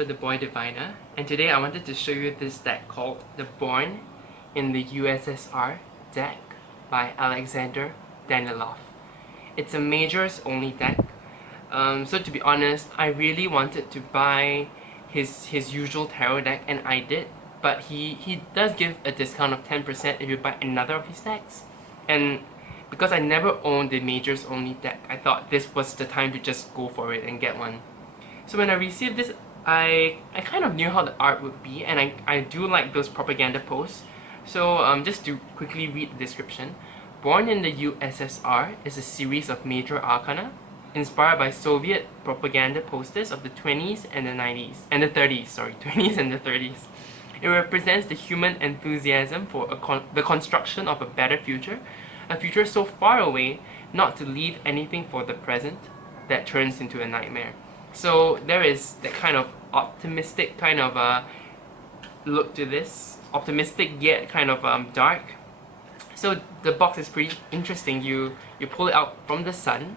Jasper the Boy Diviner, and today I wanted to show you this deck called the Born in the USSR deck by Alexander Daniloff. It's a majors only deck, so to be honest, I really wanted to buy his usual tarot deck, and I did, but he does give a discount of 10% if you buy another of his decks, and because I never owned the majors only deck, I thought this was the time to just go for it and get one. So when I received this, I kind of knew how the art would be, and I do like those propaganda posts. So just to quickly read the description. Born in the USSR is a series of major arcana inspired by Soviet propaganda posters of the 20s and the 90s, and the 30s, sorry, 20s and the 30s. It represents the human enthusiasm for the construction of a better future, a future so far away not to leave anything for the present that turns into a nightmare. So there is that kind of optimistic kind of look to this, optimistic yet kind of dark. So the box is pretty interesting. You pull it out from the sun,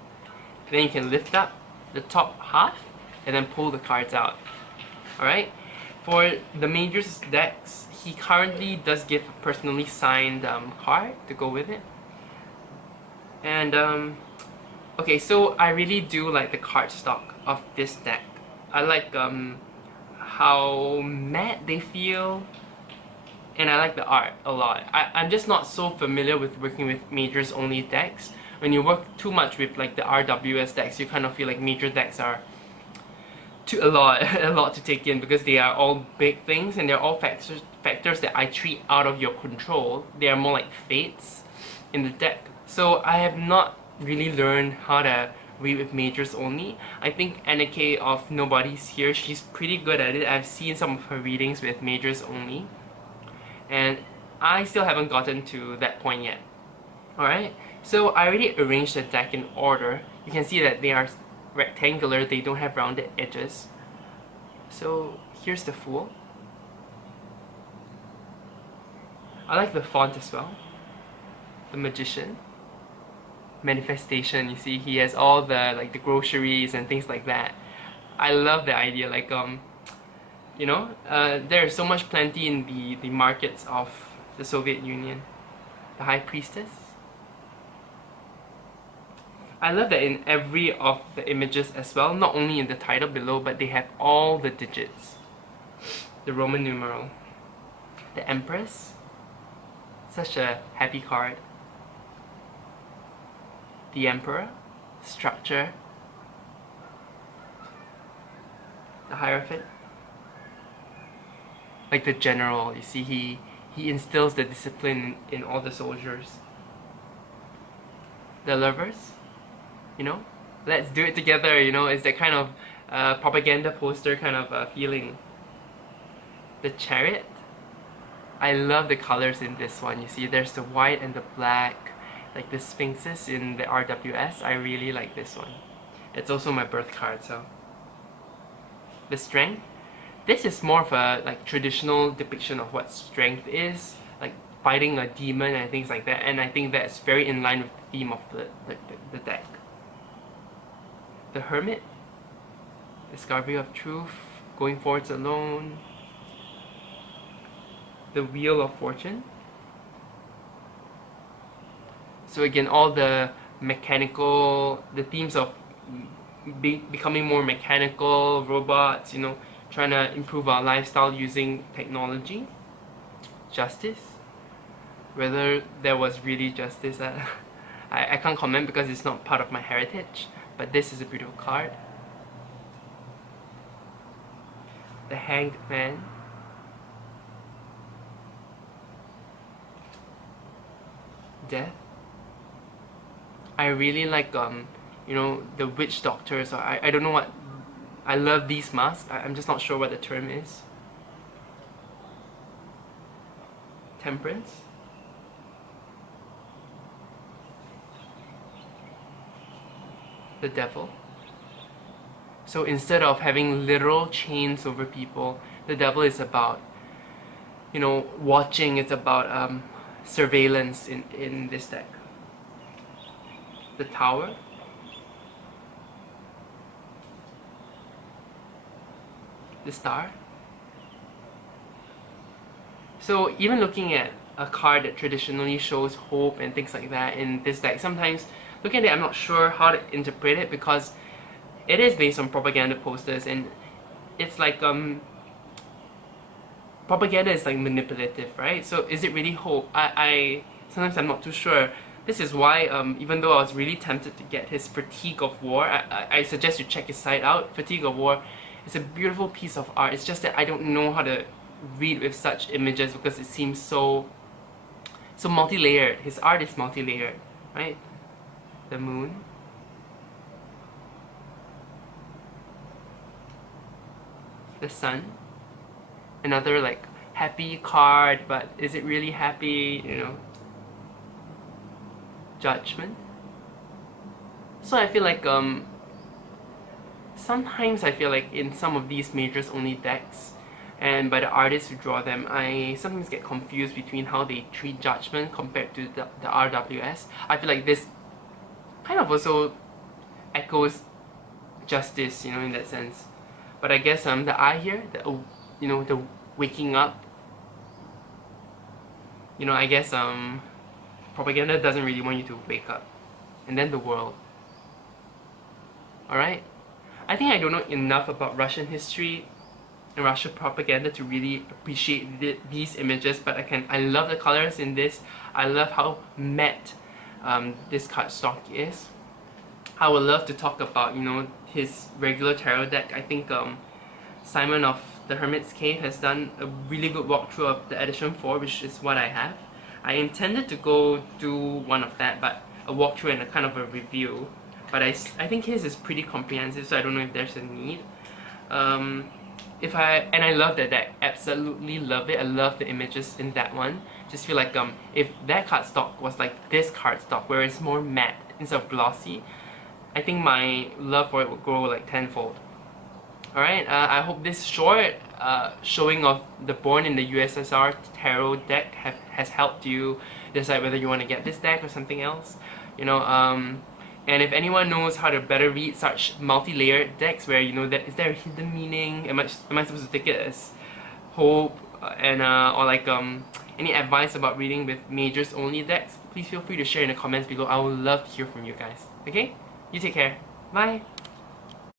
then you can lift up the top half and then pull the cards out. Alright? For the majors decks, he currently does give a personally signed card to go with it. And okay, so I really do like the cardstock of this deck. I like how matte they feel, and I like the art a lot. I'm just not so familiar with working with majors only decks. When you work too much with like the RWS decks, you kind of feel like major decks are a lot to take in, because they are all big things and they're all factors that I treat out of your control. They are more like fates in the deck. So I have not really learned how to read with majors only. I think Annika of Nobody's Here, she's pretty good at it. I've seen some of her readings with majors only, and I still haven't gotten to that point yet. Alright, so I already arranged the deck in order. You can see that they are rectangular, they don't have rounded edges. So here's the Fool. I like the font as well. The Magician. Manifestation, you see, he has all the like the groceries and things like that. I love the idea, like you know, there is so much plenty in the markets of the Soviet Union. The High Priestess. I love that in every of the images as well, not only in the title below, but they have all the digits. The Roman numeral. The Empress. Such a happy card. The Emperor. Structure. The Hierophant. Like the general, you see, he instills the discipline in all the soldiers. The Lovers, you know, let's do it together, you know, it's that kind of propaganda poster kind of feeling. The Chariot, I love the colors in this one. You see, there's the white and the black, like the sphinxes in the RWS. I really like this one. It's also my birth card, so. The Strength. This is more of a like traditional depiction of what strength is, like fighting a demon and things like that, and I think that's very in line with the theme of the deck. The Hermit. Discovery of Truth. Going Forwards Alone. The Wheel of Fortune. So again, all the mechanical, the themes of becoming more mechanical, robots, you know, trying to improve our lifestyle using technology. Justice. Whether there was really justice, I can't comment because it's not part of my heritage, but this is a beautiful card. The Hanged Man. Death. I really like you know, the witch doctors, or I don't know what, I love these masks. I'm just not sure what the term is. Temperance. The Devil. So instead of having literal chains over people, the devil is about, you know, watching. It's about surveillance in this deck. The Tower. the star. So even looking at a card that traditionally shows hope and things like that in this deck, sometimes looking at it I'm not sure how to interpret it, because it is based on propaganda posters, and it's like propaganda is like manipulative, right? So is it really hope? I sometimes I'm not too sure. This is why even though I was really tempted to get his Fatigue of War, I suggest you check his site out. Fatigue of War is a beautiful piece of art. It's just that I don't know how to read with such images because it seems so multi-layered. His art is multi-layered, right? The moon. The sun. Another like happy card, but is it really happy, you know? Judgment. So I feel like sometimes I feel like in some of these majors only decks, and by the artists who draw them, I sometimes get confused between how they treat Judgment compared to the RWS. I feel like this kind of also echoes Justice, you know, in that sense. But I guess the eye here, you know, the waking up, you know, I guess propaganda doesn't really want you to wake up. And then the world. Alright? I think I don't know enough about Russian history and Russian propaganda to really appreciate these images, but I love the colors in this. I love how matte this cardstock is. I would love to talk about, you know, his regular tarot deck. I think Simon of the Hermit's Cave has done a really good walkthrough of the edition 4, which is what I have. I intended to go do one of that, but a walkthrough and a kind of a review. But I think his is pretty comprehensive, so I don't know if there's a need. And I love that deck, absolutely love it. I love the images in that one. Just feel like if that cardstock was like this cardstock, where it's more matte instead of glossy, I think my love for it would grow like tenfold. Alright, I hope this short showing of the Born in the USSR Tarot deck has helped you decide whether you want to get this deck or something else. You know, and if anyone knows how to better read such multi-layered decks where, you know, is there a hidden meaning? Am I supposed to take it as hope or like any advice about reading with majors only decks? Please feel free to share in the comments below. I would love to hear from you guys. Okay? You take care. Bye!